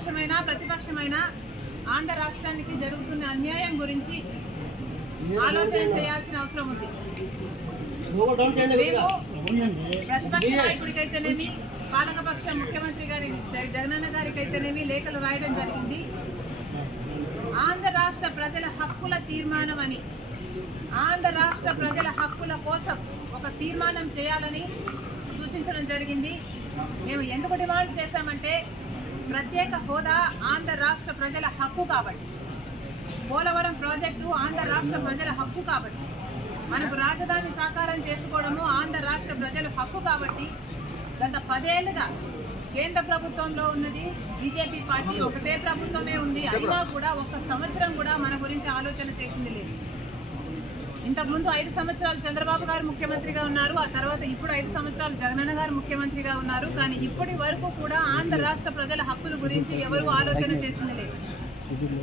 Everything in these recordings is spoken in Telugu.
పక్షమైనా ప్రతిపక్షమైనా ఆంధ్ర రాష్ట్రానికి జరుగుతున్న అన్యాయం గురించి ఆలోచన చేయాల్సిన అవసరం ఉంది. ప్రతిపక్ష నాయకుడికైతేనేమి పాలకపక్ష ముఖ్యమంత్రి గారి జగనన్న గారికైతేనేమి లేఖలు రాయడం జరిగింది. ఆంధ్ర రాష్ట్ర ప్రజల హక్కుల తీర్మానం అని, ఆంధ్ర రాష్ట్ర ప్రజల హక్కుల కోసం ఒక తీర్మానం చేయాలని సూచించడం జరిగింది. మేము ఎందుకు డిమాండ్ చేశామంటే ప్రత్యేక హోదా ఆంధ్ర రాష్ట్ర ప్రజల హక్కు కాబట్టి, పోలవరం ప్రాజెక్టు ఆంధ్ర రాష్ట్ర ప్రజల హక్కు కాబట్టి, మనకు రాజధాని సాకారం చేసుకోవడము ఆంధ్ర రాష్ట్ర ప్రజల హక్కు కాబట్టి గత 10 ఏళ్లుగా కేంద్ర ప్రభుత్వంలో ఉన్నది బీజేపీ పార్టీ, ఒకటే ప్రభుత్వమే ఉంది. అయినా కూడా ఒక్క సంవత్సరం కూడా మన గురించి ఆలోచన చేసింది లేదు. ఇంతకుముందు 5 సంవత్సరాలు చంద్రబాబు గారు ముఖ్యమంత్రిగా ఉన్నారు, ఆ తర్వాత ఇప్పుడు 5 సంవత్సరాలు జగనన్న గారు ముఖ్యమంత్రిగా ఉన్నారు. కానీ ఇప్పటి వరకు కూడా ఆంధ్ర రాష్ట్ర ప్రజల హక్కుల గురించి ఎవరు ఆలోచన చేసింది లేదు.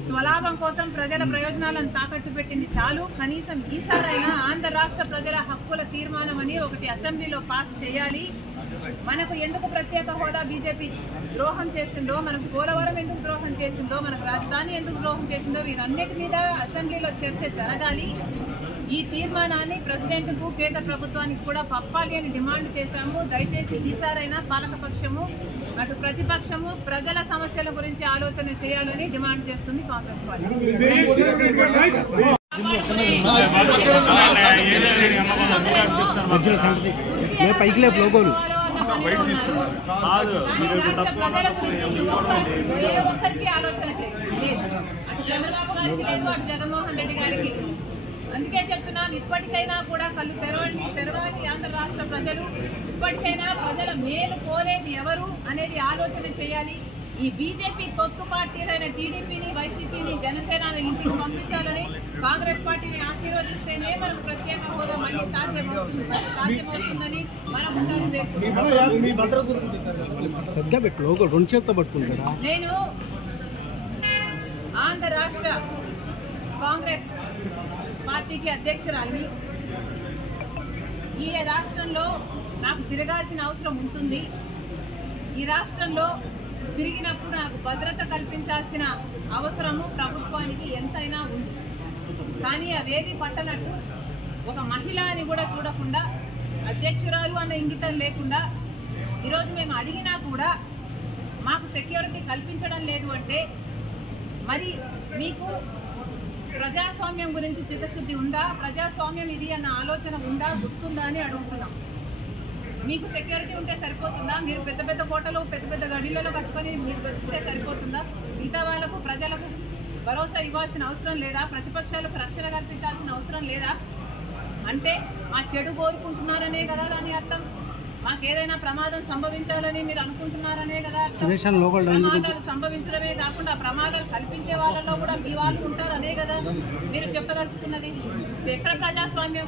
స్వలాభం కోసం ప్రజల ప్రయోజనాలను తాకట్టు పెట్టింది చాలు. కనీసం ఈసారైనా ఆంధ్ర రాష్ట్ర ప్రజల హక్కుల తీర్మానం అని ఒకటి అసెంబ్లీలో పాస్ చేయాలి. మనకు ఎందుకు ప్రత్యేక హోదా బీజేపీ ద్రోహం చేసిందో, మనకు పోలవరం ఎందుకు ద్రోహం చేసిందో, మనకు రాజధాని ఎందుకు ద్రోహం చేసిందో వీరన్నిటి మీద అసెంబ్లీలో చర్చ జరగాలి. ఈ తీర్మానాన్ని ప్రెసిడెంట్కు కేంద్ర ప్రభుత్వానికి కూడా పంపాలి అని డిమాండ్ చేశాము. దయచేసి ఈసారైనా పాలకపక్షము అటు ప్రతిపక్షము ప్రజల సమస్యల గురించి ఆలోచన చేయాలని డిమాండ్ చేస్తుంది కాంగ్రెస్ పార్టీ. ఒక్కరికి ఆలోచన చేయలేదు, అటు చంద్రబాబు గారికి లేదు, అటు జగన్మోహన్ రెడ్డి గారికి లేదు. అందుకే చెప్తున్నాం, ఇప్పటికైనా కూడా కళ్ళు తెరవాలి ఆంధ్ర రాష్ట్ర ప్రజలు. ఇప్పటికైనా ప్రజల మేలు కోరేది ఎవరు అనేది ఆలోచన చేయాలి. ఈ బీజేపీ తొత్తు పార్టీలైన టీడీపీని, వైసీపీని, జనసేనను ఇంటికి పంపించాలని, కాంగ్రెస్ పార్టీని ఆశీర్వదిస్తేనే మనకు ప్రత్యేక హోదా మళ్ళీ సాధ్యమవుతుందని నేను ఆంధ్ర రాష్ట్ర కాంగ్రెస్ పార్టీకి అధ్యక్షురాలిని. ఈ రాష్ట్రంలో నాకు తిరగాల్సిన అవసరం ఉంటుంది. ఈ రాష్ట్రంలో తిరిగినప్పుడు నాకు భద్రత కల్పించాల్సిన అవసరము ప్రభుత్వానికి ఎంతైనా ఉంది. కానీ అవేవి పట్టనట్టు ఒక మహిళ అని కూడా చూడకుండా, అధ్యక్షురాలు అన్న ఇంగితం లేకుండా ఈరోజు మేము అడిగినా కూడా మాకు సెక్యూరిటీ కల్పించడం లేదు అంటే మరి మీకు ప్రజాస్వామ్యం గురించి చిత్తశుద్ధి ఉందా? ప్రజాస్వామ్యం ఇది అన్న ఆలోచన ఉందా, గుర్తుందా అని అడుగుతున్నాం. మీకు సెక్యూరిటీ ఉంటే సరిపోతుందా? మీరు పెద్ద పెద్ద కోటలు, పెద్ద పెద్ద గడిలలో కట్టుకొని మీరు బతికితే సరిపోతుందా? మిగతా వాళ్ళకు, ప్రజలకు భరోసా ఇవ్వాల్సిన అవసరం లేదా? ప్రతిపక్షాలకు రక్షణ కల్పించాల్సిన అవసరం లేదా? అంటే మా చెడు కోరుకుంటున్నారనే కదా దాని అర్థం. మాకేదైనా ప్రమాదం సంభవించాలని మీరు అనుకుంటున్నారనే కదా అర్థం. ప్రమాదాలు సంభవించడమే కాకుండా ప్రమాదాలు కల్పించే వాళ్ళలో కూడా మీ వాళ్ళు ఉంటారనే కదా మీరు చెప్పదలుచుకున్నది. ఎక్కడ ప్రజాస్వామ్యం?